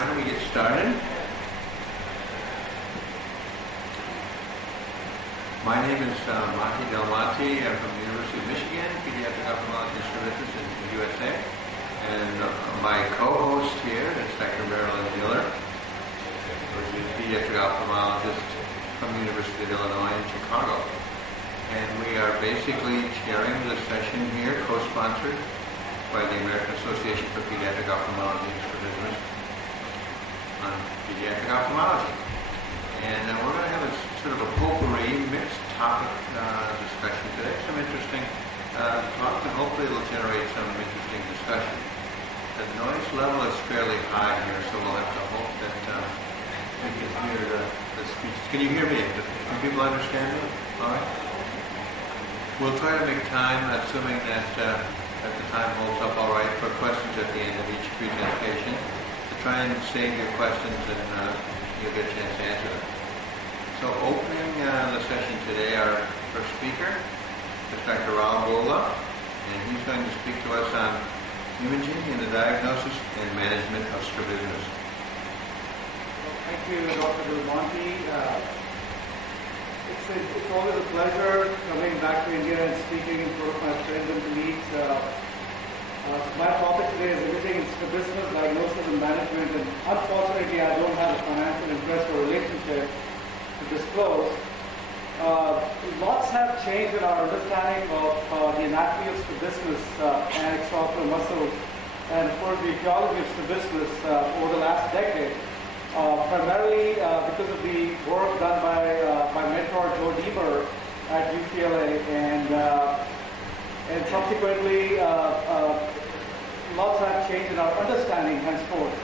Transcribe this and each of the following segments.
Why don't we get started? My name is Monty Del Monte. I'm from the University of Michigan, Pediatric Ophthalmology Services in the USA. And my co-host here is Dr. Marilyn Miller, who is a pediatric ophthalmologist from the University of Illinois in Chicago. And we are basically chairing the session here, co-sponsored by the American Association for Pediatric Ophthalmology for Business on pediatric ophthalmology. And we're going to have a sort of a potpourri, mixed topic discussion today. Some interesting talk, and hopefully it will generate some interesting discussion. The noise level is fairly high here, so we'll have to hope that we can hear the speeches. Can you hear me? Can people understand me? All right. We'll try to make time, assuming that the time holds up all right, for questions at the end of each presentation. To try and save your questions and you'll get a chance to answer them. So opening the session today, our first speaker is Dr. Raul Gola, and he's going to speak to us on imaging in the diagnosis and management of strabismus. Thank you, Dr. Del Monte. It's always a pleasure coming back to India and speaking in front of my friends and colleagues. My topic today is imaging in strabismus, diagnosis and management, and unfortunately I don't have a financial interest or relationship to disclose. Lots have changed in our understanding of the anatomy of strabismus and extraocular muscles, and of course the etiology of strabismus over the last decade. Primarily because of the work done by my mentor Joe Deamer at UCLA, and subsequently lots have changed in our understanding henceforth.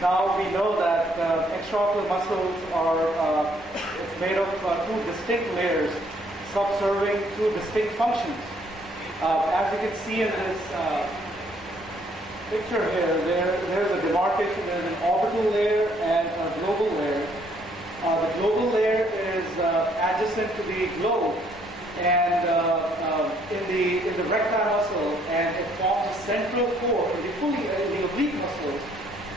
Now we know that extraocular muscles are it's made of two distinct layers subserving two distinct functions. As you can see in this picture here, there's a demarcation. There's an orbital layer and a global layer. The global layer is adjacent to the globe and in the recti muscle, and it forms a central core in the oblique muscles,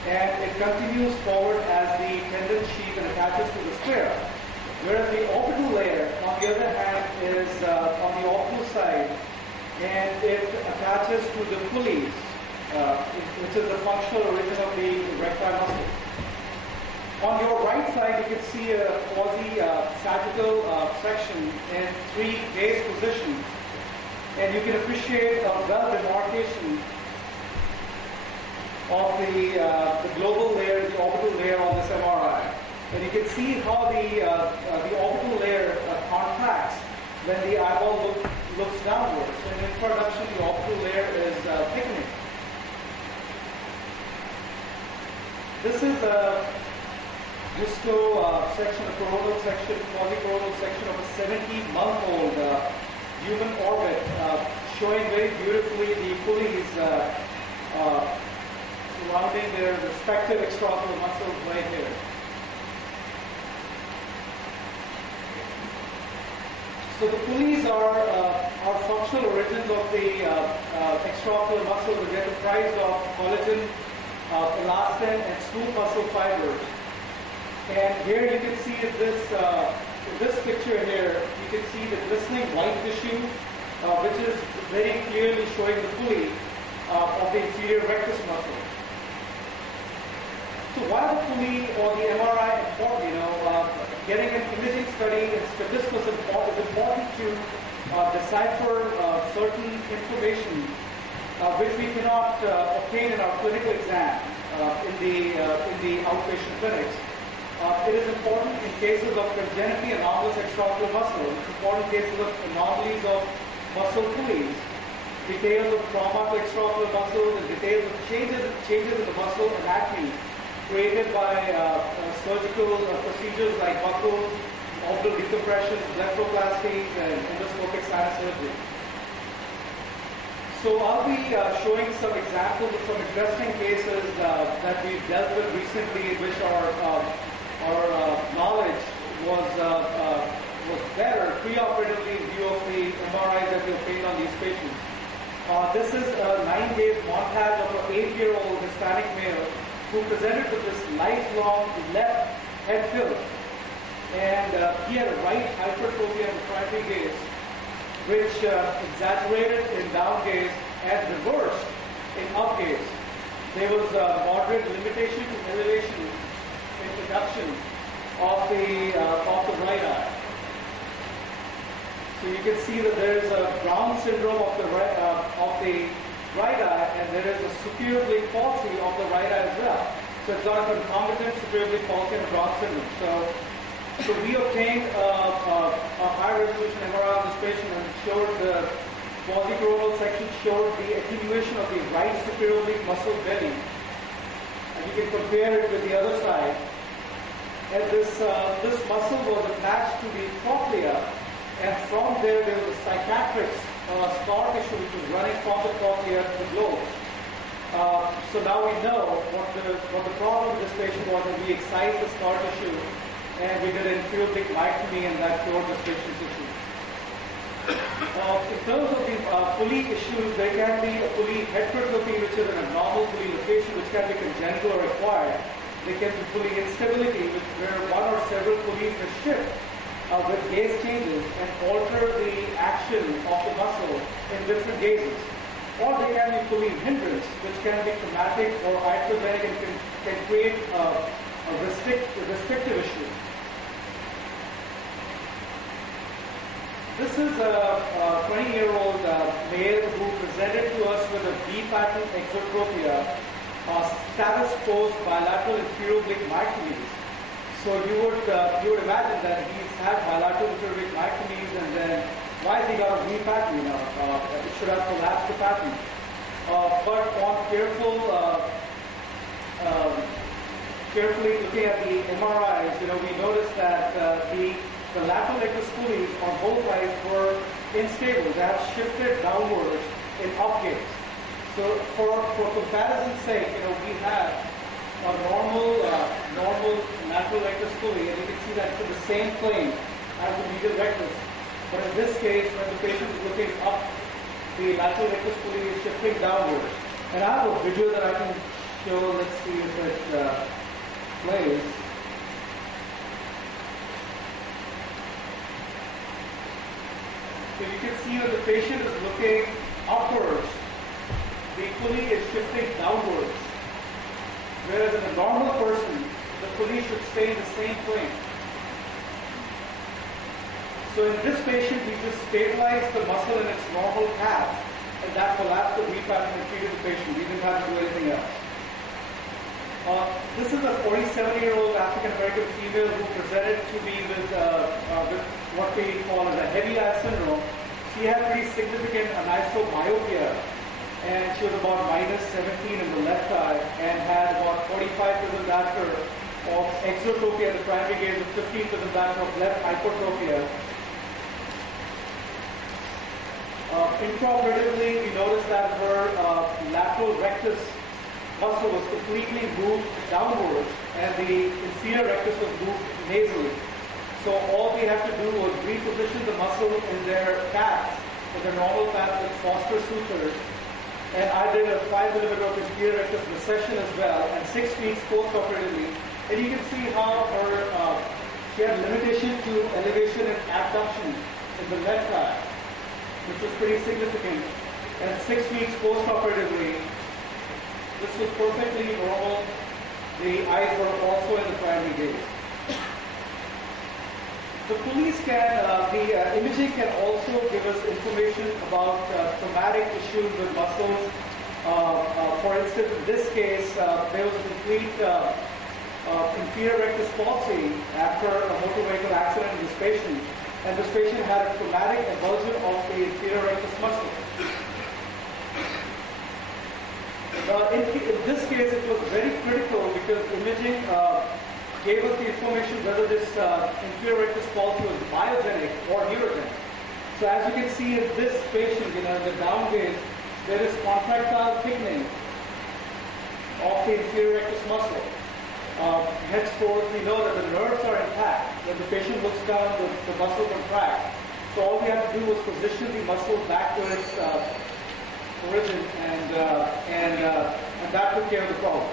and it continues forward as the tendon sheath and attaches to the sclera. Whereas the orbital layer, on the other hand, is on the orbital side, and it attaches to the pulleys, which is the functional origin of the recti muscle. On your right side, you can see a quasi-sagittal section in three base positions, and you can appreciate a well-demarcation of the global layer, the orbital layer on this MRI. And you can see how the orbital layer contracts when the eyeball looks downwards. In introduction, the orbital layer is thickening. This is a section, a coronal section, quasi-coronal section of a 70-month-old human orbit, showing very beautifully the pulleys surrounding their respective extraocular muscles right here. So the pulleys are functional origins of the extraocular muscles, which are comprised of collagen, elastin, and smooth muscle fibers. And here you can see in this picture here, you can see the glistening white tissue, which is very clearly showing the pulley of the inferior rectus muscle. So why the pulley or the MRI important? Getting an imaging study in strabismus is important to decipher certain information which we cannot obtain in our clinical exam in the outpatient clinics. It is important in cases of congenitally anomalous extraocular muscle. It's important in cases of anomalies of muscle pulleys, details of trauma to extraocular muscles, and details of changes in the muscle anatomy created by surgical procedures like buckles, orbital decompressions, blepharoplasties, and endoscopic sinus surgery. So I'll be showing some examples of some interesting cases that we've dealt with recently, in which our knowledge was better preoperatively in view of the MRIs that we obtained on these patients. This is a 9-day montage of an 8-year-old Hispanic male who presented with this lifelong left head tilt. And he had a right hypertrophy of the primary gaze, which exaggerated in down gaze and reversed in up gaze. There was a moderate limitation to elevation in production of the right eye. So you can see that there is a Brown syndrome of the right eye, and there is a superior oblique palsy of the right eye as well. So it's got a concomitant superior oblique palsy and Brown syndrome. So we obtained a high resolution MRI of this patient, and showed the quasi-coronal section showed the attenuation of the right superior oblique muscle belly. And you can compare it with the other side. And this muscle was attached to the trochlea, and from there was a cicatrix scar tissue which was running from the trochlea to the globe. So now we know what the problem with this patient was, and we excised the scar tissue, and we did an inferior oblique myectomy, and that cured this patient's issue. In terms of the pulley issues, there can be a pulley heterotropy, which is an abnormal pulley location, which can be congenital or acquired. There can be pulley instability, where one or several pulleys will shift with gaze changes and alter the action of the muscle in different gazes. Or there can be pulley hindrance, which can be traumatic or iatrogenic and can create a restrictive issue. This is a 20-year-old male who presented to us with a B-pattern exotropia, status post bilateral inferior oblique myectomies. So you would imagine that he's had bilateral inferior oblique myectomies, and then why has he got a V-pattern now? It should have collapsed the pattern. But on carefully looking at the MRIs, we noticed that the lateral rectus pulleys on both eyes were unstable. They have shifted downwards in up gaze. So for comparison's sake, we have a normal lateral rectus pulley, and you can see that it's in the same plane as the medial rectus. But in this case, when the patient is looking up, the lateral rectus pulley is shifting downwards. And I have a video that I can show. Let's see if it plays. So you can see that the patient is looking upwards. The pulley is shifting downwards. Whereas in a normal person, the pulley should stay in the same plane. So in this patient, we just stabilized the muscle in its normal path, and that collapsed the V-pattern and treated the patient. We didn't have to do anything else. This is a 47-year-old African-American female who presented to me with what we call as a heavy eye syndrome. She had pretty significant anisomyopia, and she was about -17 in the left eye, and had about 45% factor of exotropia in the primary gaze, and 15% factor of left hypertropia. Intraoperatively, we noticed that her lateral rectus muscle was completely moved downwards, and the inferior rectus was moved nasally. So all we had to do was reposition the muscle in their path, in their normal path with Foster sutures. And I did a 5 mm of inferior rectus recession as well, and 6 weeks post-operatively. And you can see how she had limitation to elevation and abduction in the left eye, which was pretty significant. And 6 weeks post-operatively, this was perfectly normal. The eyes were also in the primary gaze. The police the imaging can also give us information about traumatic issues with muscles. For instance, in this case, there was a complete inferior rectus palsy after a motor vehicle accident in this patient, and this patient had a traumatic avulsion of the inferior rectus muscle. In this case, it was very critical because imaging gave us the information whether this inferior rectus palsy was myogenic or neurogenic. So as you can see in this patient, in the down gaze, there is contractile thickening of the inferior rectus muscle. Henceforth, we know that the nerves are intact. When the patient looks down, the muscle contracts. So all we had to do was position the muscle back to its origin, and that took care of the problem.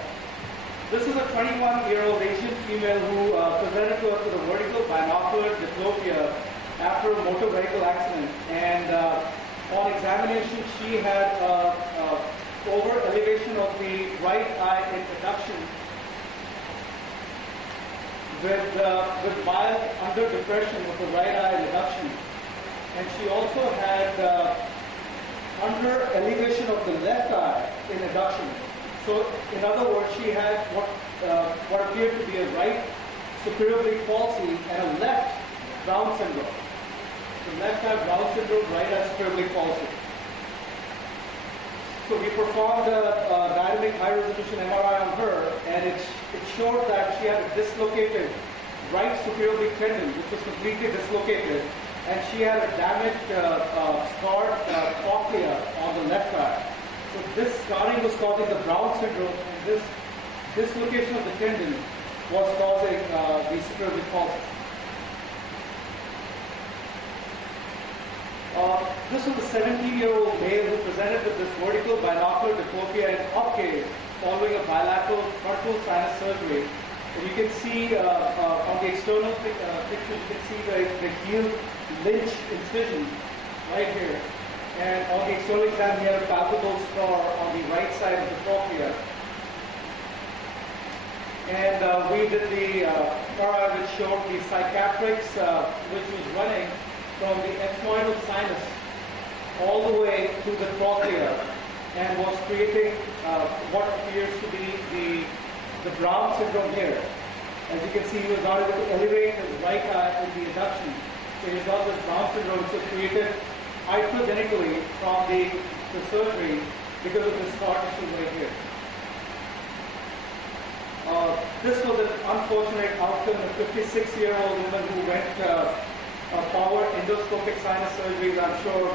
This is a 21-year-old Asian female who presented to us with a vertical binocular diplopia after a motor vehicle accident. And on examination, she had over elevation of the right eye in adduction with mild under depression of the right eye in adduction. And she also had under elevation of the left eye in adduction. So, in other words, she had what appeared to be a right superior oblique palsy and a left Brown syndrome. So, left eye Brown syndrome, right eye superior oblique palsy. So, we performed a dynamic high-resolution MRI on her, and it showed that she had a dislocated right superior oblique tendon, which was completely dislocated, and she had a damaged scarred cochlea on the left eye. So this scarring was causing the Brown syndrome, and this dislocation of the tendon was causing the superior oblique palsy. This was a 17-year-old male who presented with this vertical binocular diplopia in up gaze following a bilateral frontal sinus surgery. And you can see on the external picture, you can see the heel Lynch incision right here. And on the external exam, he had a palpable scar on the right side of the trochlea. And we did the MRI which showed the cicatrix, which was running from the ethmoidal sinus all the way to the trochlea, and was creating what appears to be the Brown syndrome here. As you can see, he was not able to elevate his right eye with the adduction. So he got this Brown syndrome, which was created iatrogenically from the surgery because of this scar tissue right here. This was an unfortunate outcome of a 56-year-old woman who went power endoscopic sinus surgeries. I'm sure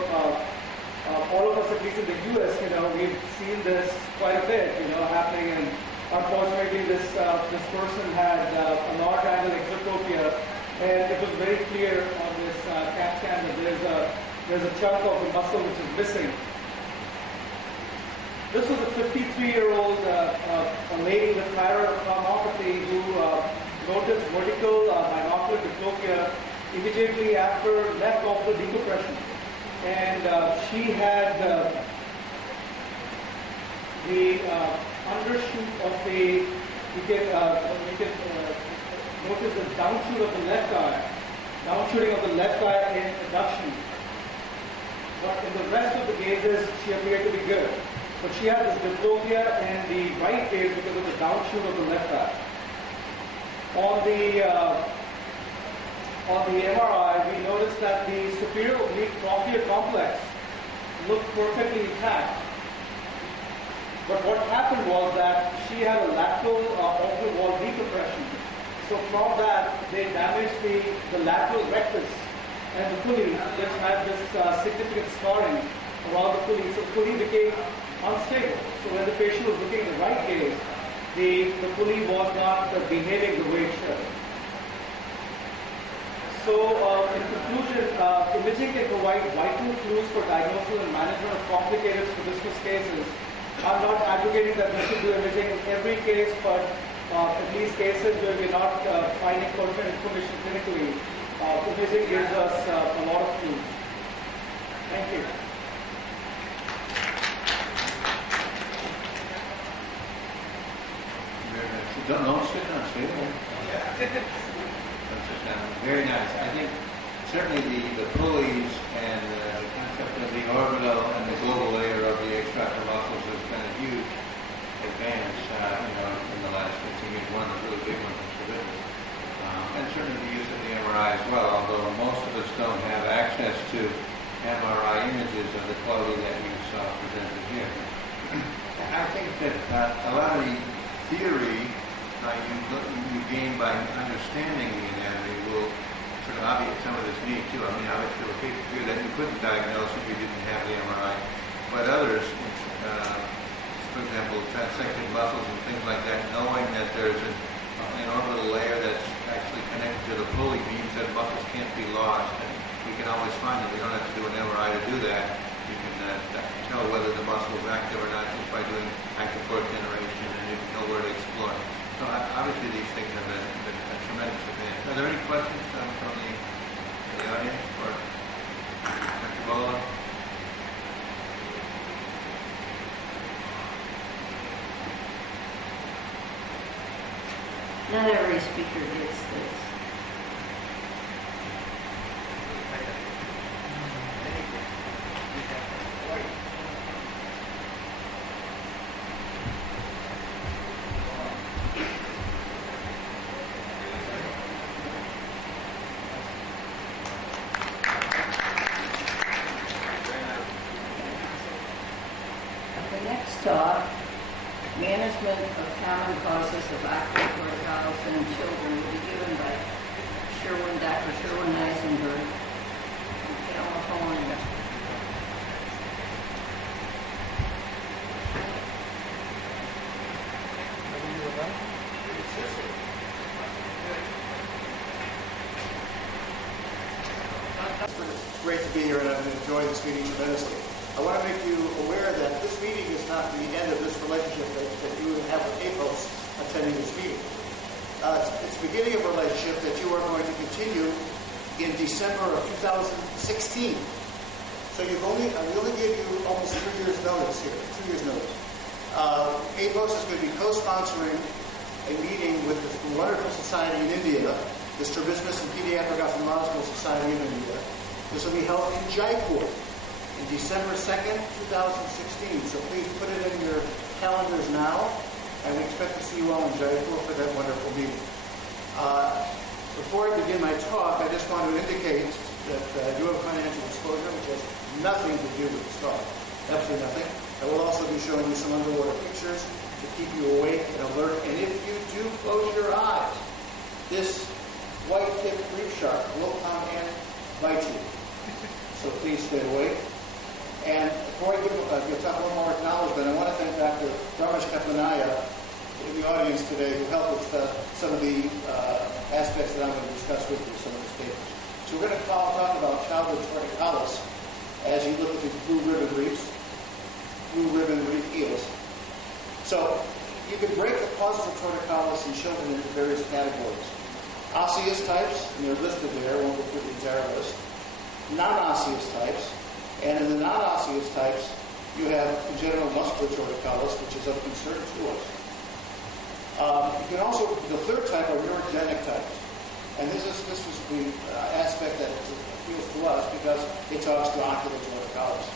all of us, at least in the U.S., we've seen this quite a bit, happening. And unfortunately, this person had a large angle exotropia, and it was very clear on this CAT scan that there's a chunk of the muscle which is missing. This was a 53-year-old lady with paracardiomyopathy who noticed vertical binocular diplopia immediately after left optical decompression. And she had the undershoot of the, you can notice the downshoot of the left eye, downshooting of the left eye in adduction. But in the rest of the gazes, she appeared to be good. But she had this diplopia in the right gaze because of the downshoot of the left eye. On the MRI, we noticed that the superior oblique trochlear complex looked perfectly intact. But what happened was that she had a lateral orbital wall decompression. So from that, they damaged the lateral rectus and the pulley, which had this significant scarring around the pulley. So the pulley became unstable. So when the patient was looking at the right gaze, the pulley was not behaving the way it should. So in conclusion, imaging can provide vital clues for diagnosis and management of complicated strabismus cases. I'm not advocating that we should do imaging in every case, but in these cases where we're not finding pertinent information clinically, imaging gives us a lot of clues. Thank you. Don't sit down, stay there. Don't sit down. Very nice. I think certainly the pulleys and the concept of the orbital and the global layer of the extractor muscles has been a huge advance, in the last 15 years. One of the really big ones is strabismus. And certainly the use of the MRI as well, although most of us don't have access to MRI images of the quality that you saw presented here. I think that a lot of the theory you gain by understanding the anatomy will sort of obviate some of this need too. I mean, obviously there were cases here that you couldn't diagnose if you didn't have the MRI, but others, for example, transected muscles and things like that, knowing that there's an orbital layer that's actually connected to the pulley means that muscles can't be lost, and we can always find them. We don't have to do an MRI to do that. You can tell whether the muscle is active or not just by doing active growth generation, and you can know where to explore. So obviously these things have been a tremendous advance. Are there any questions from the audience or Dr. Bolo? Not every speaker gets this. The next talk, Management of Common Causes of Osteoporosis in Children, will be given by Dr. Sherwin Eisenberg from California. It's great to be here, and I've enjoyed this meeting tremendously. I want to make you aware that this meeting is not the end of this relationship that you have with APOS attending this meeting. It's the beginning of a relationship that you are going to continue in December of 2016. So we only gave you almost 3 years notice here, 2 years notice. APOS is going to be co-sponsoring a meeting with the wonderful society in India, the Strabismus and Pediatric Ophthalmological Society of India. This will be held in Jaipur in December 2nd, 2016. So please put it in your calendars now, and we expect to see you all in Jaipur for that wonderful meeting. Before I begin my talk, I just want to indicate that I do have financial disclosure, which has nothing to do with this talk. Absolutely nothing. I will also be showing you some underwater pictures to keep you awake and alert. And if you do close your eyes, this white-tipped reef shark will come and bite you. So please stay awake. And before I give one more acknowledgement, I want to thank Dr. Ramesh Kapanaya in the audience today who helped with some of the aspects that I'm going to discuss with you, some of the papers. So we're going to talk about childhood torticollis as you look at the blue ribbon reef eels. So you can break the causes of torticollis in children into various categories. Osseous types, and they're listed there, I won't go through the entire list. Non-osseous types, and in the non-osseous types, you have congenital muscular torticollis, which is of concern to us. You can also, the third type are neurogenic types, and this is the aspect that appeals to us because it talks to ocular torticollis.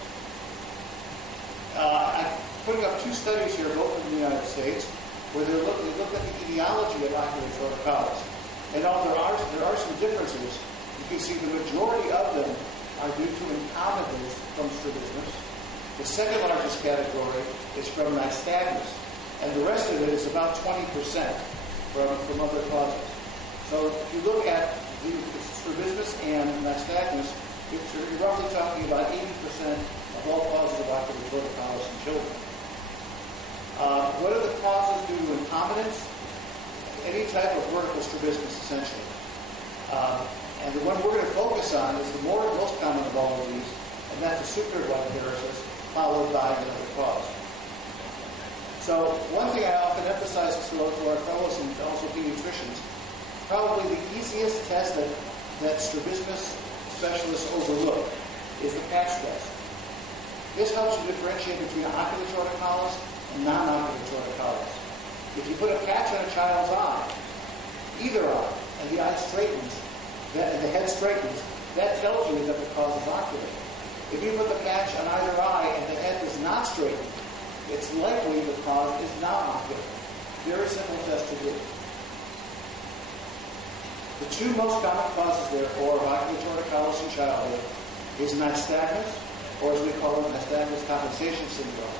I'm putting up two studies here, both in the United States, where they look at the etiology of ocular torticollis. And although there are some differences, you can see the majority of them are due to incompetence from strabismus. The second largest category is from nystagmus, and the rest of it is about 20% from other causes. So if you look at the strabismus and nystagmus, you're roughly talking about 80% of all causes of ocular torticollis in children. What are the causes due to incompetence? Any type of vertical strabismus, essentially. And the one we're going to focus on is the most common of all of these, and that's a superior-like paresis, followed by another cause. So one thing I often emphasize to our fellows and also pediatricians, probably the easiest test that strabismus specialists overlook is the patch test. This helps you differentiate between ocular torticollis and non-ocular torticollis. If you put a patch on a child's eye, either eye, and the eye straightens, the head straightens, that tells you that the cause is ocular. If you put the patch on either eye and the head does not straighten, it's likely the cause is non-ocular. Very simple test to do. The two most common causes, therefore, of ocular torticollis in childhood is nystagmus, or as we call it, nystagmus compensation syndrome.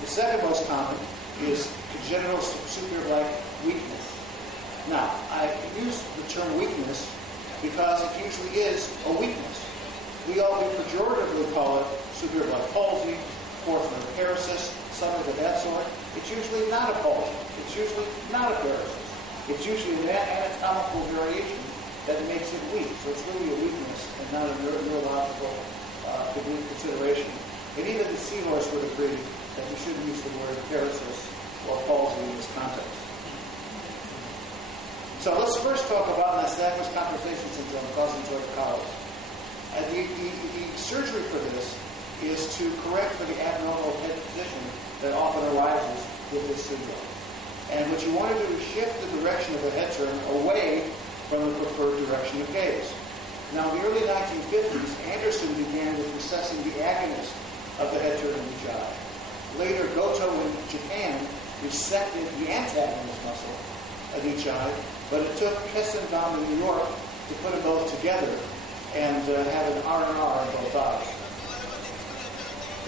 The second most common is congenital superior-like weakness. Now, I use the term weakness because it usually is a weakness. We pejoratively call it superior-like palsy, fourth nerve paresis, something of that sort. It's usually not a palsy. It's usually not a paresis. It's usually an anatomical variation that makes it weak. So it's really a weakness and not a neurological consideration. And even the seahorse would agree that you shouldn't use the word paresis or palsy in this context. So let's first talk about nystagmus compensation syndrome causing torticollis. The surgery for this is to correct for the abnormal head position that often arises with this syndrome. And what you want to do is shift the direction of the head turn away from the preferred direction of gaze. Now, in the early 1950s, Anderson began with recessing the agonist of the head turn in each eye. Later, Goto in Japan resected the antagonist muscle of each eye, but it took Kessenbaum in New York to put them both together and have an R&R in both eyes.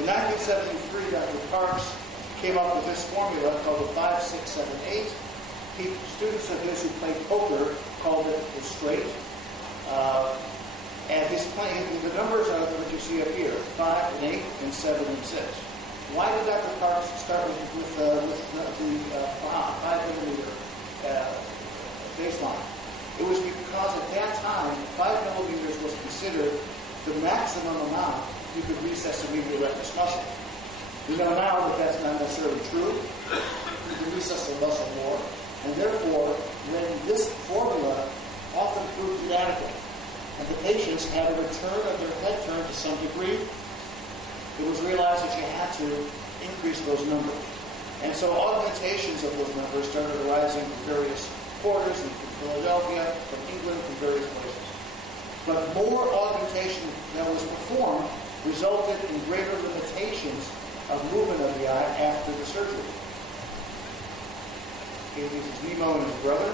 In 1973, Dr. Parks came up with this formula called the 5, 6, 7, 8. Students of his who played poker called it the straight. And his playing, the numbers are what you see up here, 5 and 8 and 7 and 6. Why did Dr. Parks start with the 5 millimeter baseline? It was because at that time, 5 millimeters was considered the maximum amount you could recess the medial rectus muscle. We know now that that's not necessarily true. You can recess the muscle more. And therefore, when this formula often proved inadequate, and the patients had a return of their head turn to some degree, it was realized that you had to increase those numbers. And so augmentations of those numbers started arising from various quarters, from Philadelphia, from England, from various places. But more augmentation that was performed resulted in greater limitations of movement of the eye after the surgery. Okay, this is Nemo and his brother.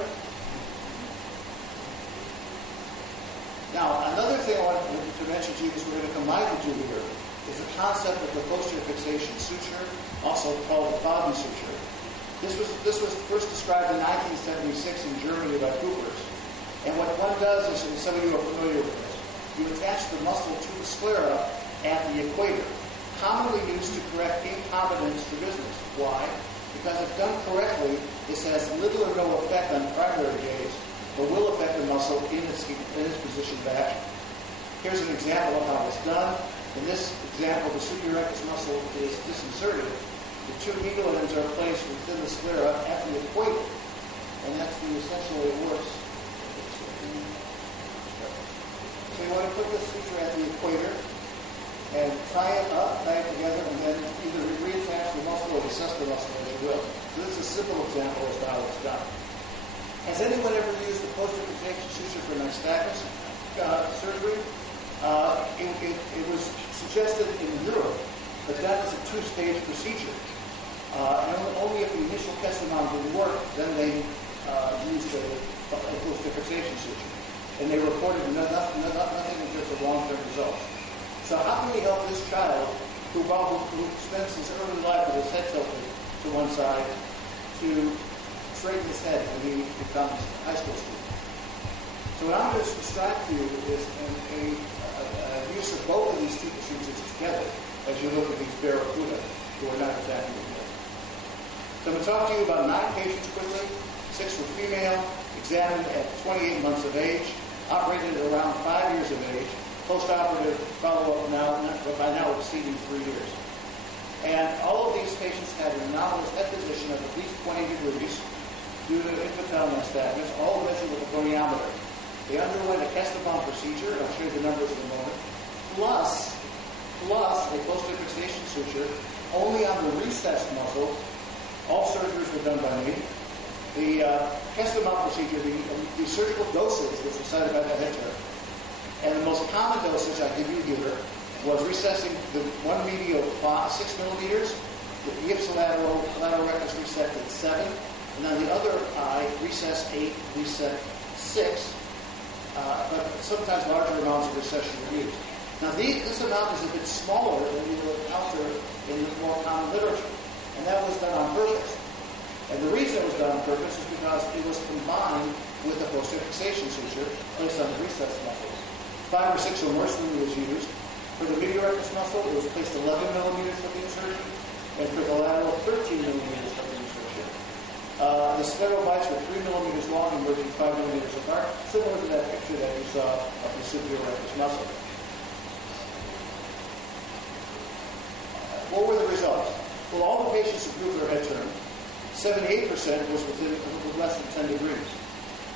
Now, another thing I want to mention to you is we're going to combine the two here, is the concept of the posterior fixation suture, also called the Fabi suture. This was first described in 1976 in Germany by Coopers. And what one does is, and some of you are familiar with this, you attach the muscle to the sclera at the equator, commonly used to correct incompetence to business. Why? Because if done correctly, this has little or no effect on primary gaze, but will affect the muscle in its position back. Here's an example of how it's done. In this example, the superior rectus muscle is disinserted. The two medial ends are placed within the sclera at the equator, and that's the essential way it works. So you want to put this suture at the equator and tie it up, tie it together, and then either reattach the muscle or recess the muscle as you will. So this is a simple example as to how it's done. Has anyone ever used the posterior fixation suture for nystagmus surgery? It was suggested in Europe, but that is a two-stage procedure. And only if the initial Kesselman didn't work, then they used the posterior fixation suture. And they reported nothing in terms of long-term results. So how can we help this child who spends his early life with his head tilted to one side to straighten his head when he becomes a high school student? So what I'm going to describe to you is a use of both of these two procedures together as you look at these barracuda who are not exactly the same. So I'm going to talk to you about 9 patients quickly. 6 were female, examined at 28 months of age, operated at around 5 years of age, post-operative follow-up by now exceeding 3 years. And all of these patients had an anomalous head position of at least 20 degrees due to infantile nystagmus, all measured with a goniometer. They underwent a Kesselbaum procedure, and I'll show you the numbers in a moment, plus a posterior fixation suture only on the recessed muscle. All surgeries were done by me. The Kesselbaum procedure, the surgical dosage was decided by the head turn. And the most common dosage I give you here was recessing the one medial 6 millimeters, with the ipsilateral rectus resected 7, and on the other eye, recess 8, reset 6, but sometimes larger amounts of recession were used. Now this amount is a bit smaller than you will encounter in the more common literature, and that was done on purpose. And the reason it was done on purpose is because it was combined with a posterior fixation suture placed on the recessed muscles. 5 or 6 or more was used. For the medial rectus muscle, it was placed 11 millimeters for the insertion, and for the lateral, 13 millimeters for the insertion. The sclerobites were 3 millimeters long and merging 5 millimeters apart, similar to that picture that you saw of the superior rectus muscle. What were the results? Well, all the patients improved their head turn. 78% was within less than 10 degrees.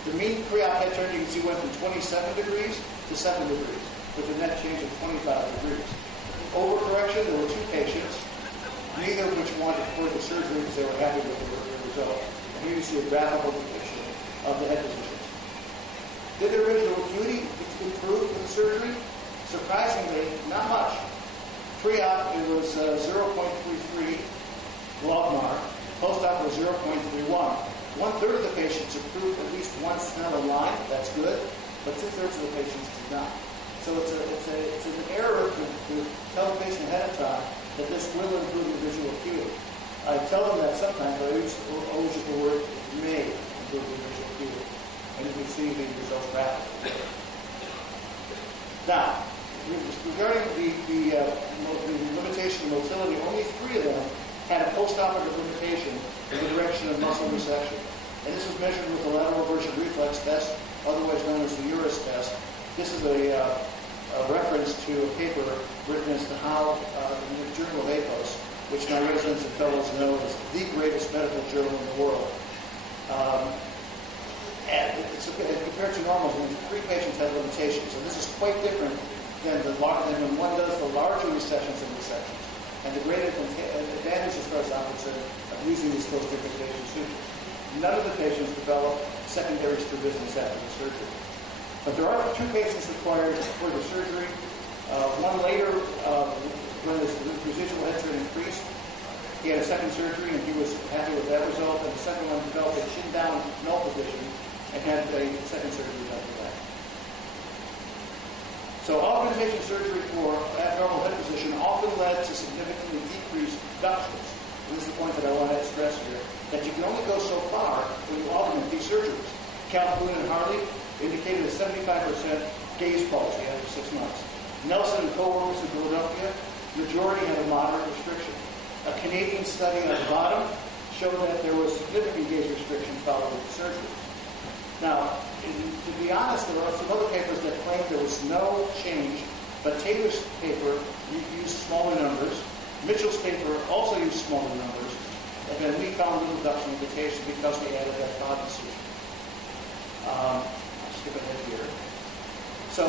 The mean pre-op head turn, you can see, went from 27 degrees to 7 degrees, with a net change of 25 degrees. Overcorrection, there were 2 patients, neither of which wanted further surgery because they were happy with the result. And here you see a graphical depiction of the head positions. Did the visual acuity improve with the surgery? Surprisingly, not much. Pre-op, it was 0.33 logmar. Post-op was 0.31. 1/3 of the patients improved at least one Snellen line. That's good. But 2/3 of the patients did not. So it's an error to tell the patient ahead of time that this will improve the visual acuity. I tell them that sometimes, but I always use the word may improve the visual acuity. And you can see the results rapidly. Now, regarding the limitation of motility, only 3 of them had a postoperative limitation in the direction of muscle resection. And this was measured with the lateral version reflex test, otherwise known as the URIS test. This is a reference to a paper written as to how in the Journal of AIOC, which my residents and fellows know is the greatest medical journal in the world. And compared to normal, when 3 patients had limitations. And this is quite different than when one does the larger recessions and resections. And the great advantage, as far as I'm concerned, of using these post-fixation sutures. None of the patients developed secondary strabismus after the surgery. But there are 2 patients required for the surgery. One later, when his residual head turn increased, he had a second surgery and he was happy with that result. And the second one developed a chin down null position and had a second surgery after that. So augmentation surgery for abnormal head position often led to significantly decreased abductions. This is the point that I want to stress here, that you can only go so far when you augment these surgeries. Calhoun and Harley indicated a 75% gaze palsy after 6 months. Nelson and co-workers in Philadelphia, majority had a moderate restriction. A Canadian study on the bottom showed that there was significant gaze restriction following the surgery. Now, to be honest, there are some other papers that claim there was no change, but Taylor's paper used smaller numbers. Mitchell's paper also used smaller numbers, and then we found a reduction in limitation because we added that FOD decision. I'll skip ahead here. So,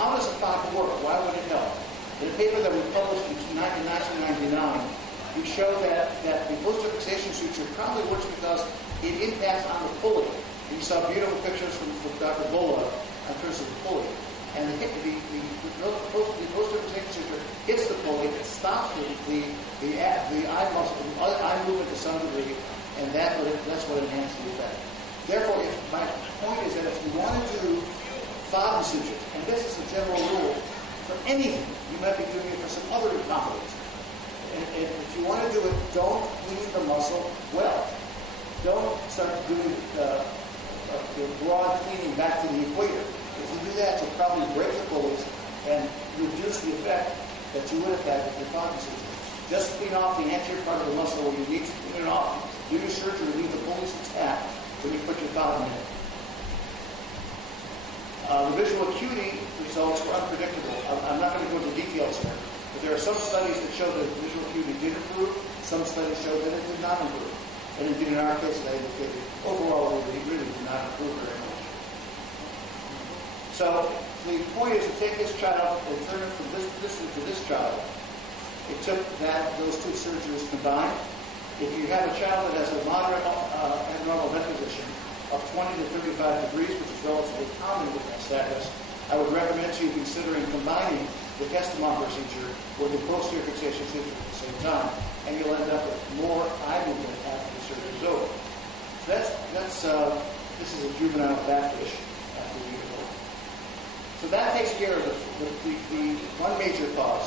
how does the FOD work? Why would it help? In a paper that we published in 1999, we showed that the posterior fixation suture probably works because it impacts on the pulley. And you saw beautiful pictures from Dr. Bola in terms of the pulley. And the posterior fixation suture hits the pulley, it stops the eye muscle, eye movement to some degree, and that's what enhances the effect. Therefore, my point is that if you want to do FOD sutures, and this is a general rule for anything, you might be doing it for some other incompetence. And if you want to do it, don't clean the muscle well. Don't start doing the broad cleaning back to the equator. If you do that, you'll probably break the pulleys and reduce the effect that you would have had with your FOD suture. Just clean off the anterior part of the muscle where you need to clean it off. Do your surgery, leave the pulleys intact when you put your FOD in. The visual acuity results were unpredictable. I'm not going to go into details here, but there are some studies that show that visual acuity did improve. Some studies show that it did not improve. And indeed, in our case, they indicated overall it really did not improve very much. So the point is to take this child and turn it from this to this child. It took those 2 surgeries combined. If you have a child that has a moderate abnormal head position of 20 to 35 degrees, which is relatively common with nystagmus, I would recommend to you considering combining the Kestelman procedure with the posterior fixation suture at the same time, and you'll end up with more eye movement after the surgery is over. So this is a juvenile batfish after a year old. So that takes care of the one major cause,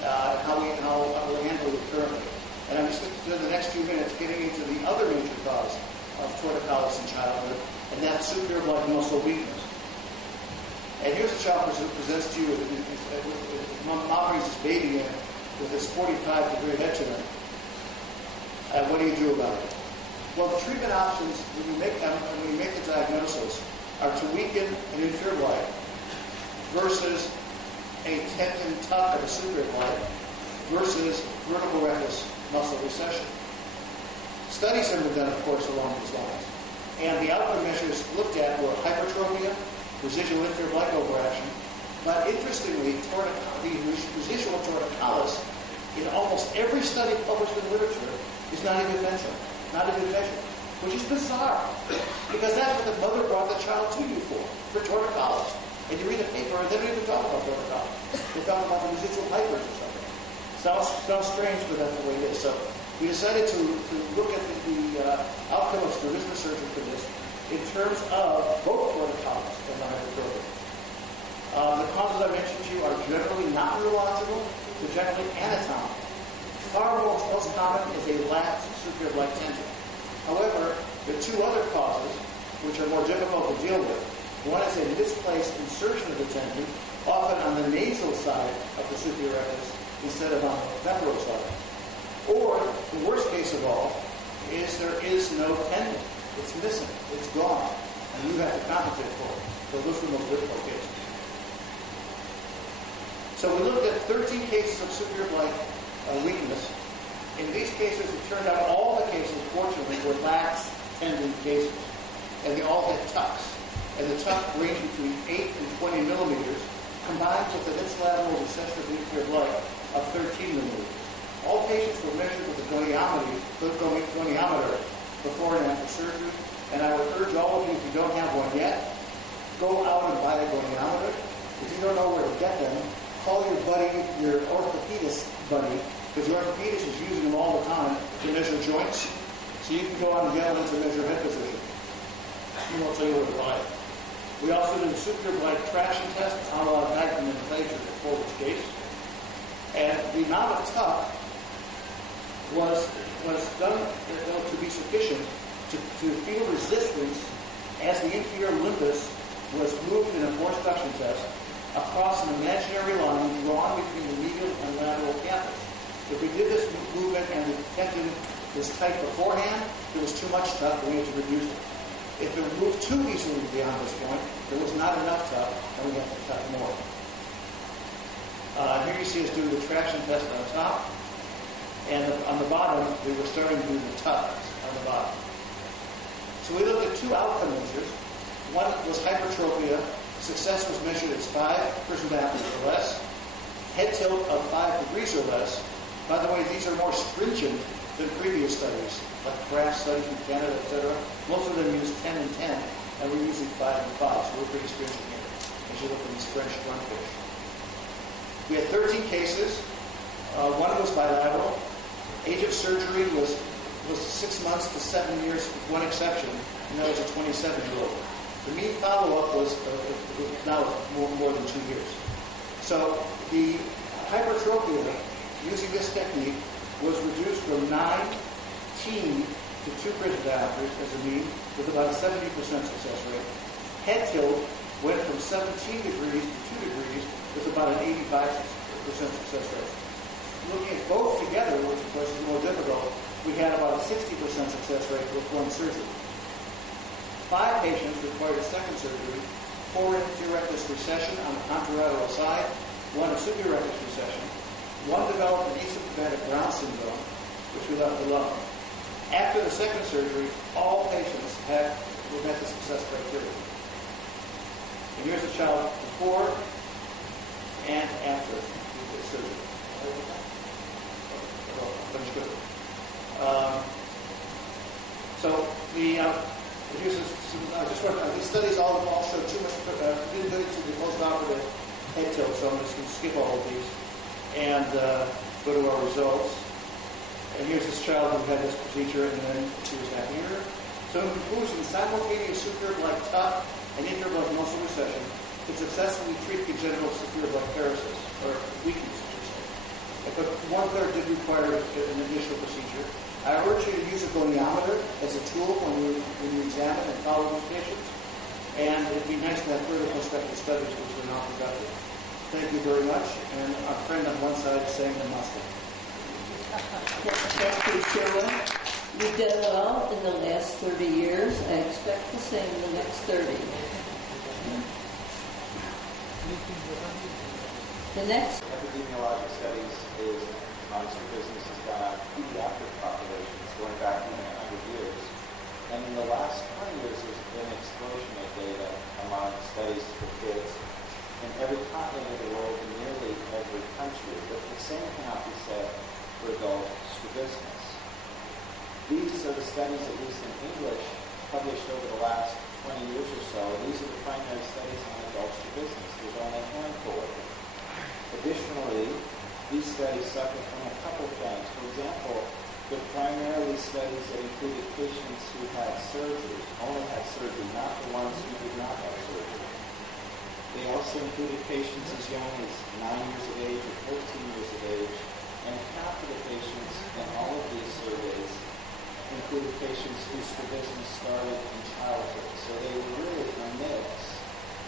how we handle it currently. And I'm just going to spend the next few minutes getting into the other major cause of torticollis in childhood, and that's superior blood muscle weakness. And here's a child who presents to you with mom brings his baby in with this 45-degree head turn. What do you do about it? Well, the treatment options when you make the diagnosis are to weaken an inferior blight versus a tendon tuck of a superior blight versus vertical rectus muscle recession. Studies have been done, of course, along these lines. And the outcome measures looked at were hypertrophy, residual inferior glycoveraction. But interestingly, the residual torticollis in almost every study published in literature is not even mentioned, which is bizarre, because that's what the mother brought the child to you for torticollis. And you read a paper, and they don't even talk about torticollis. They talk about the residual hypers or something. Sounds strange, but that's the way it is. So we decided to look at the outcome of charisma surgery for this in terms of both torticollis and the hypertrophy. The causes I mentioned to you are generally not neurological, they're generally anatomical. Far most common is a lax superior black tendon. However, there are two other causes which are more difficult to deal with. One is a misplaced insertion of the tendon, often on the nasal side of the superior rectus instead of on the temporal side. Or, the worst case of all, is there is no tendon. It's missing. It's gone. And you have to compensate for it. So those are the most difficult cases. So we looked at 13 cases of superior black weakness. In these cases, it turned out all the cases, fortunately, were lax tendon cases. And they all had tucks. And the tuck ranged between 8 and 20 millimeters, combined with an inslateral recession of the inferior black of 13 millimeters. All patients were measured with a goniometer before and after surgery. And I would urge all of you, if you don't have one yet, go out and buy a goniometer. If you don't know where to get them, call your buddy, your orthopedist buddy, because your orthopedist is using them all the time to measure joints. So you can go on and get one to measure head position. He won't tell you where to buy it. We also did a superior black traction test on a lot of nomenclature for this case. And the amount of tuck was done to be sufficient to feel resistance as the inferior limbus was moved in a force suction test across an imaginary line drawn between the medial and lateral canthus. If we did this movement and the tendon was tight beforehand, there was too much tuck, we had to reduce it. If it moved too easily beyond this point, there was not enough tuck, and we had to tuck more. Here you see us doing the traction test on top, and on the bottom, we were starting to do the tuck on the bottom. So we looked at two outcome measures. One was hypertrophy. Success was measured as 5 prison diopters or less, head tilt of 5 degrees or less. By the way, these are more stringent than previous studies, like Kraft studies from Canada, etc. Most of them use 10 and 10, and we're using 5 and 5, so we're pretty stringent here, as you look at these French drumfish. We had 13 cases. One was bilateral. Age of surgery was 6 months to 7 years, with one exception, and that was a 27-year-old. The mean follow-up was now more than 2 years. So the hypertrophy, using this technique, was reduced from 19 to 2 prison diopters as a mean, with about a 70% success rate. Head tilt went from 17 degrees to 2 degrees, with about an 85% success rate. Looking at both together, which of course is more difficult, we had about a 60% success rate with one surgery. 5 patients required a second surgery, 4 inferior rectus recession on the contralateral side, 1 a superior rectus recession. 1 developed an asymptomatic Brown syndrome, which we left alone. After the second surgery, all patients met the success criteria. And here's the child before and after the surgery. So here's these studies all show too much. Didn't go into the postoperative head tilt, so I'm just going to skip all of these and go to our results. And here's this child who had this procedure, and then she was happier. So in conclusion, simultaneous superior black tuck and inferior black muscle recession can successfully treat congenital superior black paresis, or weakness, I should say. But 1/3 did require an initial procedure. I urge you to use a goniometer as a tool when you examine and follow these patients. And it'd be nice to have further prospective studies which are not productive. Thank you very much. And our friend on one side is saying namaste. Thank you, Sherwin. You've done well in the last 30 years. I expect the same in the next 30. The next epidemiologic studies is monster business has got pediatric populations going back even 100 years. And in the last 20 years, business. These are the studies, at least in English, published over the last 20 years or so. These are the primary studies on adults to business. There's only a handful of them. Additionally, these studies suffer from a couple things. For example, they're primarily studies that included patients who had surgery, only had surgery, not the ones who did not have surgery. They also included patients as young as 9 years of age or 14 years of age, and half of the patients in all of these surveys included patients whose strabismus started in childhood. So they were really a mix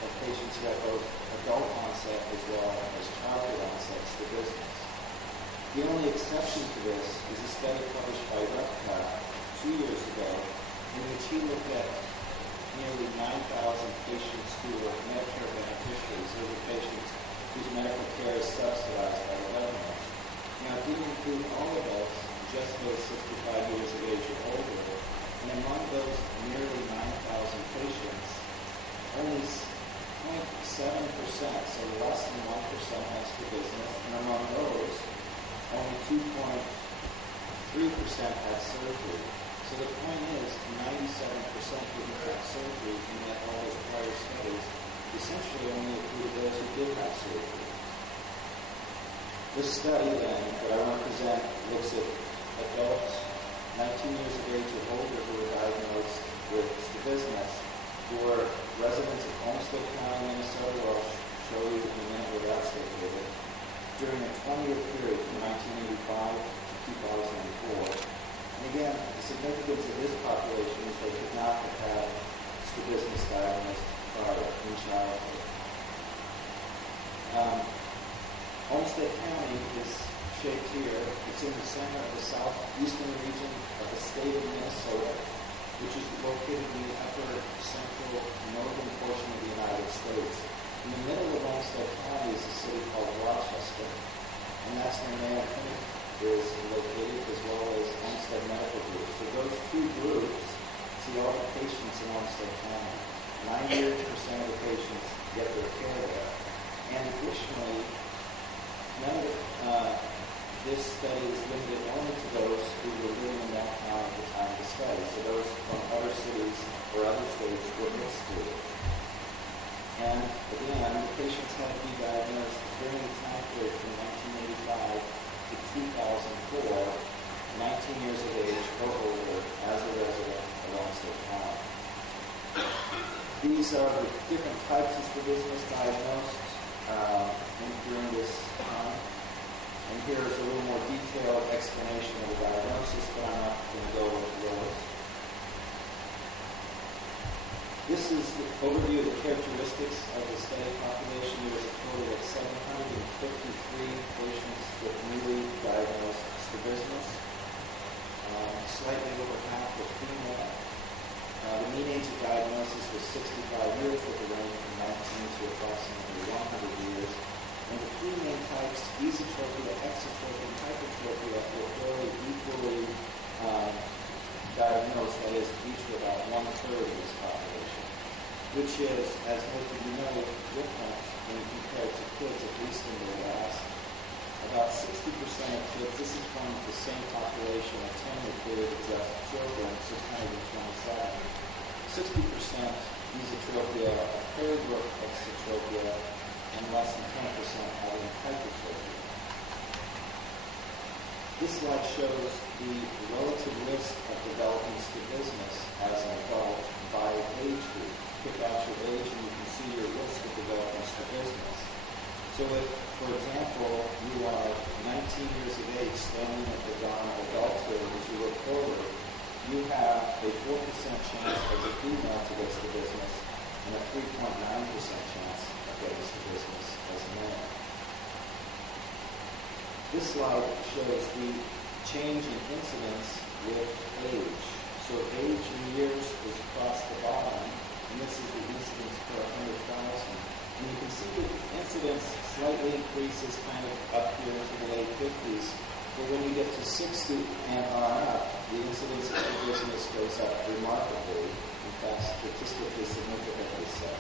of patients who had both adult onset as well as childhood onset strabismus. The only exception to this is a study published by Repcap 2 years ago, in which he looked at nearly 9,000 patients who were Medicare beneficiaries. Those are patients whose medical care is subsidized by the government. Now, it didn't include all of us, just those 65 years of age or older, and among those nearly 9,000 patients, only 0.7%, so less than 1% has strabismus, and among those, only 2.3% had surgery. So the point is, 97% didn't have surgery, and yet all those prior studies essentially only included those who did have surgery. This study, then, that I want to present, looks at adults 19 years of age or older who were diagnosed with strabismus, who were residents of Olmsted County, Minnesota. I'll show you in a minute where that's located, during a 20-year period from 1985 to 2004. And again, the significance of this population is they could not have had strabismus diagnosed prior in childhood. Olmsted County is shaped here. It's in the center of the southeastern region of the state of Minnesota, which is located in the upper central northern portion of the United States. In the middle of Olmsted County is a city called Rochester, and that's where Mayo Clinic is located, as well as Olmsted Medical Group. So those two groups see all the patients in Olmsted County. 98% of the patients get their care there. And additionally, this study is limited only to those who were living in that town at the time of the study. So those from other cities or other states were excluded. And again, the patients had to be diagnosed during the time period from 1985 to 2004, 19 years of age or older, as a resident of Olmsted County. These are the different types of strabismus diagnosed during this time. And here is a little more detailed explanation of the diagnosis, but I'm not going to go into those. This is the overview of the characteristics of the study population. There was a total of 753 patients with newly diagnosed strabismus. Slightly over half were female. The mean age of diagnosis was 65 years, with a range from 19 to approximately 100 years. And the three main types, esotropia, exotropia, and hypertropia, were fairly equally diagnosed, that is, each were about 1/3 of this population, which is, as most of you know, different when you compare it to kids, at least in the West. About 60% of kids, this is from the same population, a 10-year period of just children, 627. 60% esotropia, a third were exotropia, and less than 10% having hypertropia. This slide shows the relative risk of developing strabismus as an adult by age group. Pick out your age and you can see your risk of developing strabismus. So if, for example, you are 19 years of age, standing at the dawn of adulthood, as you look forward, you have a 4% chance as a female to get strabismus and a 3.9% chance of getting strabismus as a male. This slide shows the change in incidence with age. So age in years is across the bottom, and this is the incidence per 100,000. And you can see the incidence slightly increases kind of up here into the late 50s, but when you get to 60 and on up, the incidence of strabismus goes up remarkably, in fact, statistically significantly so.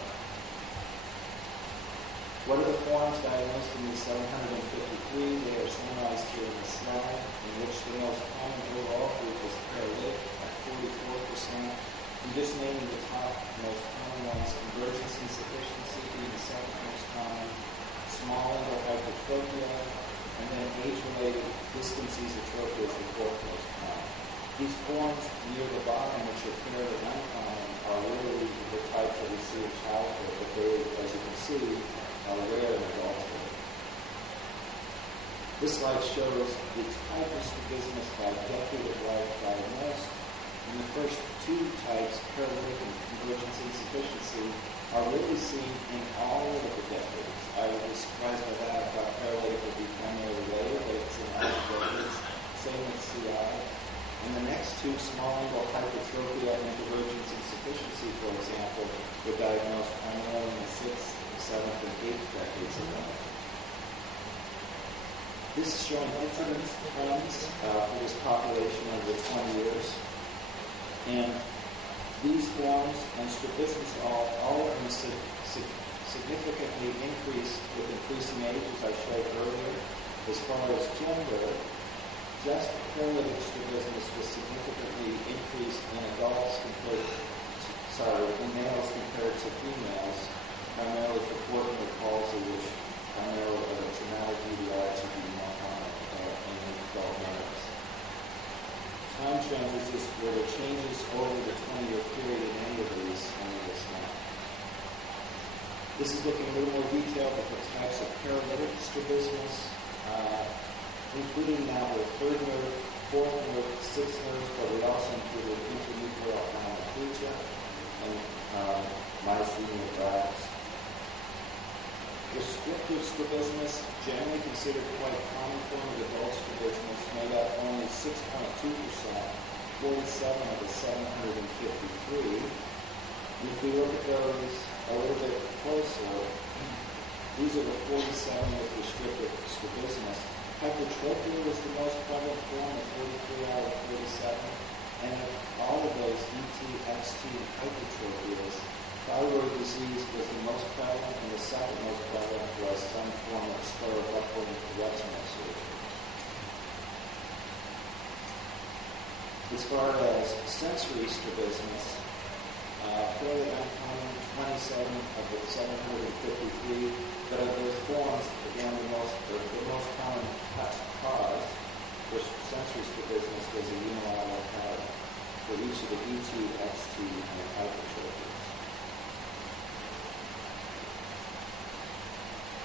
What are the forms diagnosed in these 753? They are summarized here in the slide, in which the most common These forms near the bottom, which are fairly uncommon, are really the types that we see in childhood, but they, as you can see, are rare in adulthood. This slide shows the type of strabismus by decade of life diagnosed. And the first two types, paralytic and convergence insufficiency, are really seen in all of the decades. I was surprised by that. I thought paralytic would be primarily later, but it's in all the decades. Same with CI. And the next two, small angle hypertrophy and convergence insufficiency, for example, were diagnosed primarily in the 6th, 7th, and 8th decades of life. This is showing incidence trends for this population over 20 years. And these forms and strabismus all of them significantly increase with increasing age, as I showed earlier. As far as gender, just paralytic strabismus was significantly increased in adults in males compared to females, primarily for fortunate palsy, which primarily are a traumatic etiology to be more common in adult males. Time changes were the changes over the 20-year period in any of these, and this one. This is looking a little more detailed at the types of paralytic strabismus, including now the third nerve, fourth nerve, sixth nerves, but we also included intranuclear ophthalmoplegia and myasthenia gravis. Restrictive strabismus, generally considered quite common form of adult strabismus, made up only 6.2%, 47 of the 753. And if we look at those a little bit closer, these are the 47 with restrictive strabismus. Hypertrophy was the most prevalent form of 43 out of 47, and of all of those ET, XT, and hypertrophias, thyroid disease was the most prevalent, and the second most prevalent was some form of sclerobuckle retinal surgery. As far as sensory strabismus, fairly uncommon, 27 of the 753, but of those forms, again, the most common cause for sensory strabismus was a unilateral pattern for each of the ET, XT, and hypertrophy.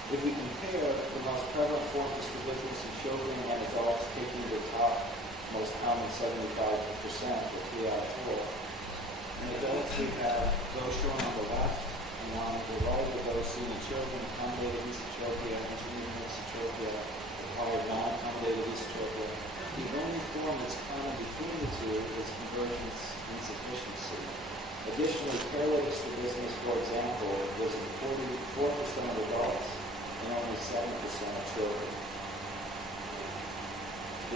If we compare the most prevalent forms of strabismus in children and adults, taking the top most common 75%, or 3 out of 4, in adults we have those shown on the left, and on the right are those seen in children, accommodated esotropia, intermediate esotropia, acquired non-accommodated esotropia. The only form that's common between the two is convergence insufficiency. Additionally, paralytic strabismus, for example, was in 44% of adults and only 7% of children.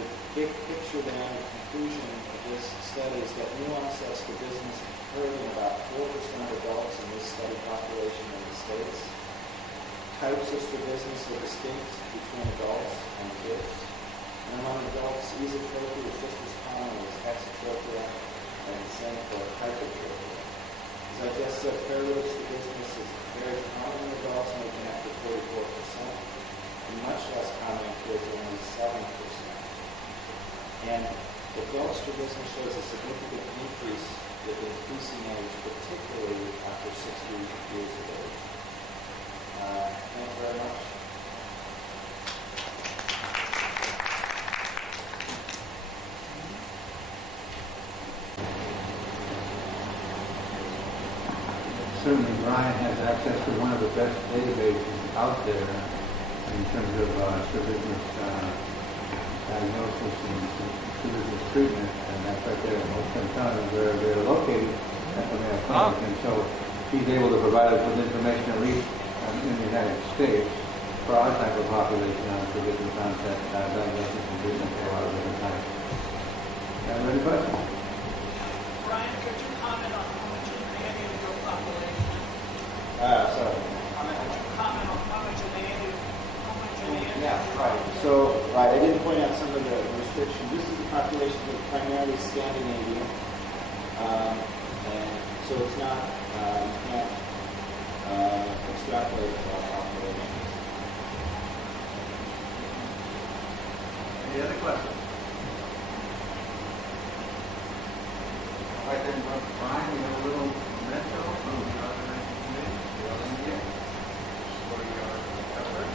The big picture then, the conclusion of this study is that new onset strabismus occurred in about 4% of adults in this study population in the States. Types of strabismus are distinct between adults and kids. And among adults, esotropia is just as common as exotropia, and the same for hypertropia. As I just said, paralytic strabismus is very common in adults, making up to 44%, and much less common in kids, only 7%. And adult strabismus shows a significant increase with increasing age, particularly after 60 years of age. Thank you very much. Certainly, Brian has access to one of the best databases out there in terms of strabismus diagnosis and strabismus treatment, and that's right there in Oakland County where they're located at the Mayo Clinic. And so he's able to provide us with information at least in the United States for our type of population on strabismus onset diagnosis and treatment for a lot of different types. Any questions? Brian, could you comment on how much of the annual population? Sorry. Comment on how much of the annual? Yeah, right. So, I didn't point out some of the restrictions. This is a population that's primarily Scandinavian, and so it's not, you can't extrapolate it to our population. Any other questions? and Brian, you have a little memento from the organizing committee, the All India, for your effort,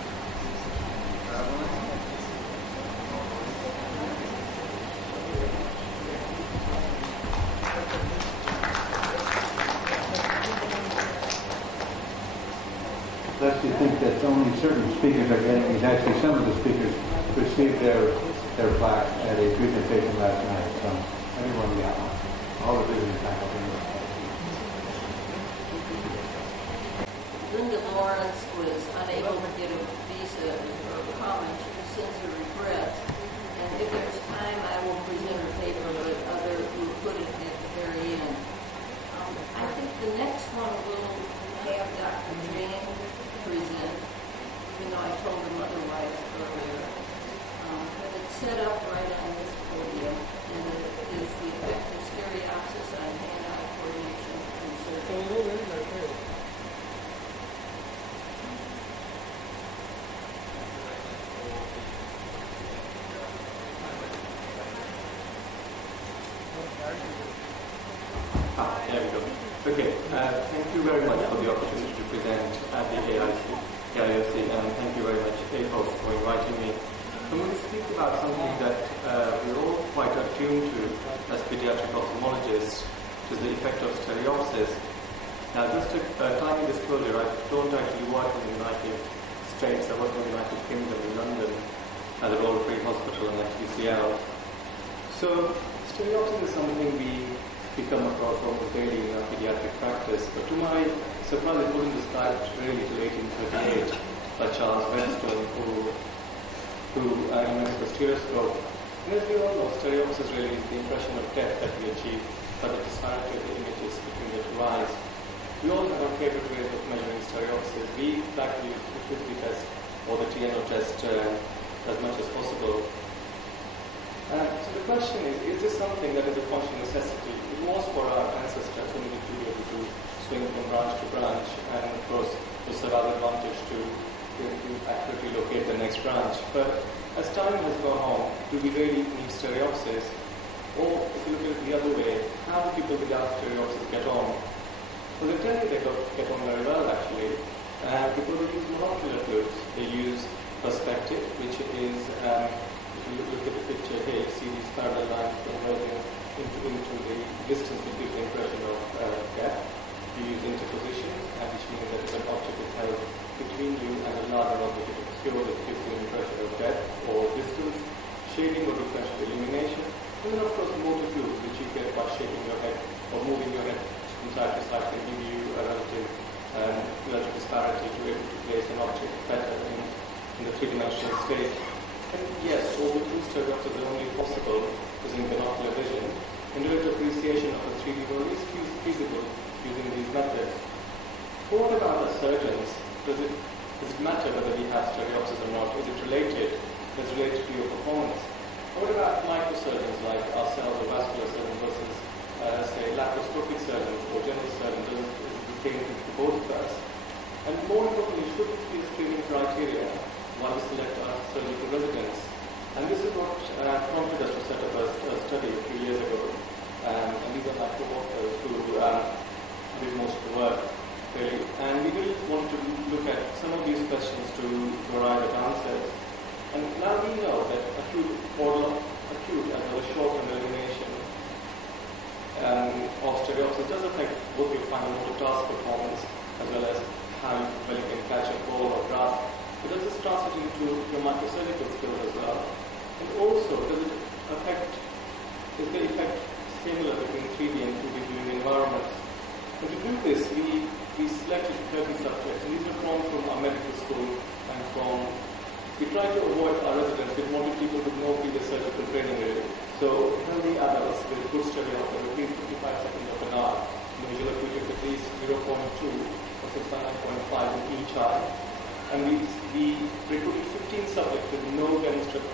traveling. Lest you think that only certain speakers are getting these, actually some of the speakers received their plaque at a presentation last night, so everyone got one. All the visiting faculty. Linda Lawrence was unable to get a visa or comment. She sends her regrets. And if there's time, I will present her paper, but other will put it at the very end. I think the next one will have Dr. Jane present, even though I told him otherwise earlier. But it's set up right on this podium, and it is the effect of stereopsis on hand-eye coordination and surgery. There we go. Okay, thank you very much for the opportunity to present at the AIOC, and thank you very much, AIOC, for inviting me. I'm going to speak about something that we're all quite attuned to as pediatric ophthalmologists, which is the effect of stereopsis. Now, just a tiny disclosure, I don't actually work in the United States. I work in the United Kingdom in London at the Royal Free Hospital and at UCL. So, stereopsis is something we come across almost daily in our pediatric practice, but to my surprise, it wasn't described really till 1838 by Charles Whetstone, who invented the stereoscope. And as we all know, stereopsis really is the impression of depth that we achieve by the disparity of the images between the two eyes. We all have our favorite ways of measuring stereopsis. We like to use the 50 test or the TNO test as much as possible. So the question is this something that is a functional necessity? It was for our ancestors who needed to be able to swing from branch to branch, and of course the survival advantage to accurately locate the next branch. But as time has gone on, do we really need stereopsis? Or if you look at it the other way, how do people without stereopsis get on? Well, they tell you they get on very well actually, because they use monocular fluids. They use perspective, which is if you look at the picture here, you see these parallel lines converging into the distance that gives the impression of depth. You use interposition, which means that if an object is held between you and a larger object, it's obscured, it gives you an impression of depth or distance. Shading or differential illumination. And then of course motor cues, which you get by shaking your head or moving your head from side to side, can give you a relative disparity to be able to place an object better in the three-dimensional state. And yes, all the two stereopsis are only possible using binocular vision, and direct appreciation of a 3D world is feasible using these methods. But what about the surgeons? Does it matter whether we have stereopsis or not? Is it related? Is it related to your performance? What about microsurgeons like ourselves, or vascular surgeons versus, say, laparoscopic surgeons or general surgeons? Is it the same thing for both of us? And more importantly, should it be a screening criteria while we select our surgical residents? And this is what prompted us to set up a study a few years ago. And these are my co-authors who did most of the work, really. And we really wanted to look at some of these questions to arrive at answers. And now we know that acute as well as short-term elimination of stereopsis does affect both your final motor task performance as well as how well you can catch a ball or grasp. But does this translate into your microsurgical skills as well? And also, is the effect similar between 3D and 2D viewing environments? And to do this, we selected 30 subjects, and these were from our medical school and we tried to avoid our residents. We wanted people with no previous surgical training really. So healthy adults with good stereopsis, at least 55 seconds of an hour, and the visual acuity of at least 0.2 or 6.5 in each eye. And we recruited 15 subjects with no demonstrable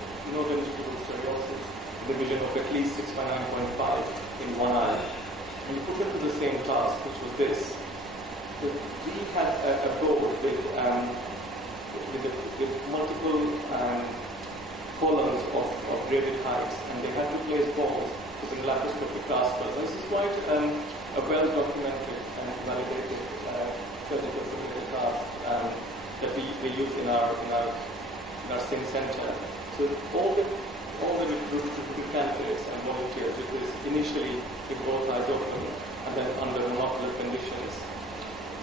stereopsis, the vision of at least 6 by 9.5 in one eye. And we put them to the same task, which was this. So we had a board with multiple columns of graded heights, and they had to place balls using laparoscopic claspers. And this is quite well documented and validated surgical simulator task that we use in our sim center. So all the recruited candidates and volunteers, it is initially with both eyes open and then under monocular conditions.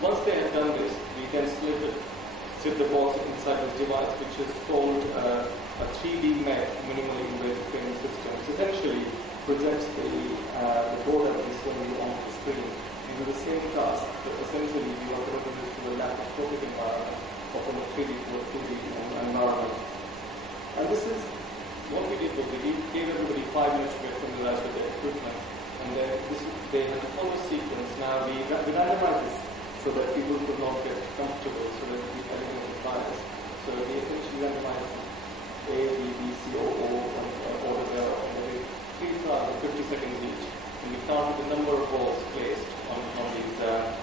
Once they have done this, we can slip the balls inside this device, which is called a 3D MEG, minimally invasive training system, which essentially projects the board that is showing you on the screen. We do the same task, but essentially we are converting this to a laparoscopic environment or from a 3D to a 2D environment. And this is what we did was we gave everybody 5 minutes to get familiarized with the equipment, and then they had to follow a sequence. Now we randomize this so that people could not get comfortable, so that we eliminate bias. So we essentially randomize A, B, B, C, O, and order there, and there is 3 trials of 50 seconds each, and we counted the number of balls placed on these tasks,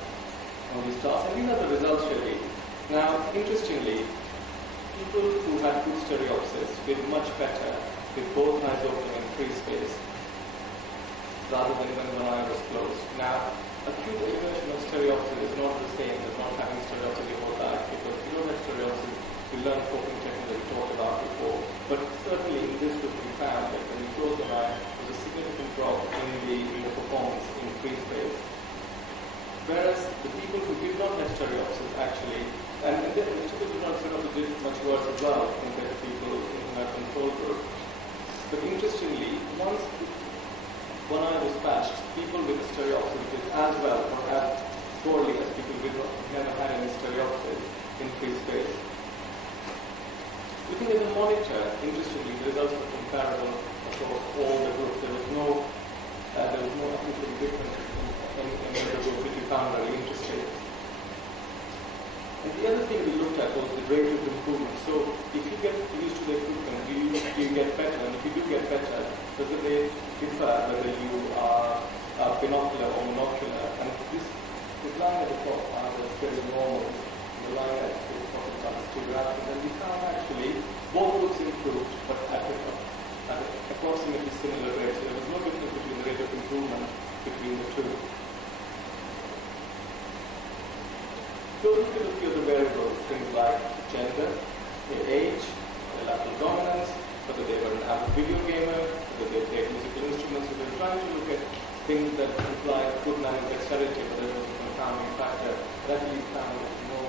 and these are the results really. Now, interestingly, people who had good stereopsis did much better with both eyes open and free space rather than when one eye was closed. Now, acute elimination of stereopsis is not the same as not having stereopsis in your whole life, because if you don't have stereopsis, you learn coping techniques that we talked about before. But certainly in this group we found that when you close an eye, there's a significant drop in the performance in free space. Whereas the people who did not have stereopsis actually, and the people who did not have stereopsis did much worse as well compared to people in our control group. But interestingly, once one eye was patched, people with stereopsis did as well or as poorly as people who never had any stereopsis in free space. Looking at the monitor, interestingly, the results were comparable across all the groups. There was no appreciable difference in any of the groups, which we found very interesting. And the other thing we looked at was the rate of improvement. So if you get used to the equipment, you get better, and if you do get better, does the rate differ whether you are binocular or monocular? And this line at the top is very normal. The line at the bottom is too rapid, and we found actually both groups improved, but at approximately similar rates. So there was no difference between the rate of improvement between the two. So look at a few of the variables, things like gender, their age, their lateral dominance, whether they were an avid video gamer, whether they played musical instruments. So we're trying to look at things that imply good manual dexterity, but there was a confounding factor that we found no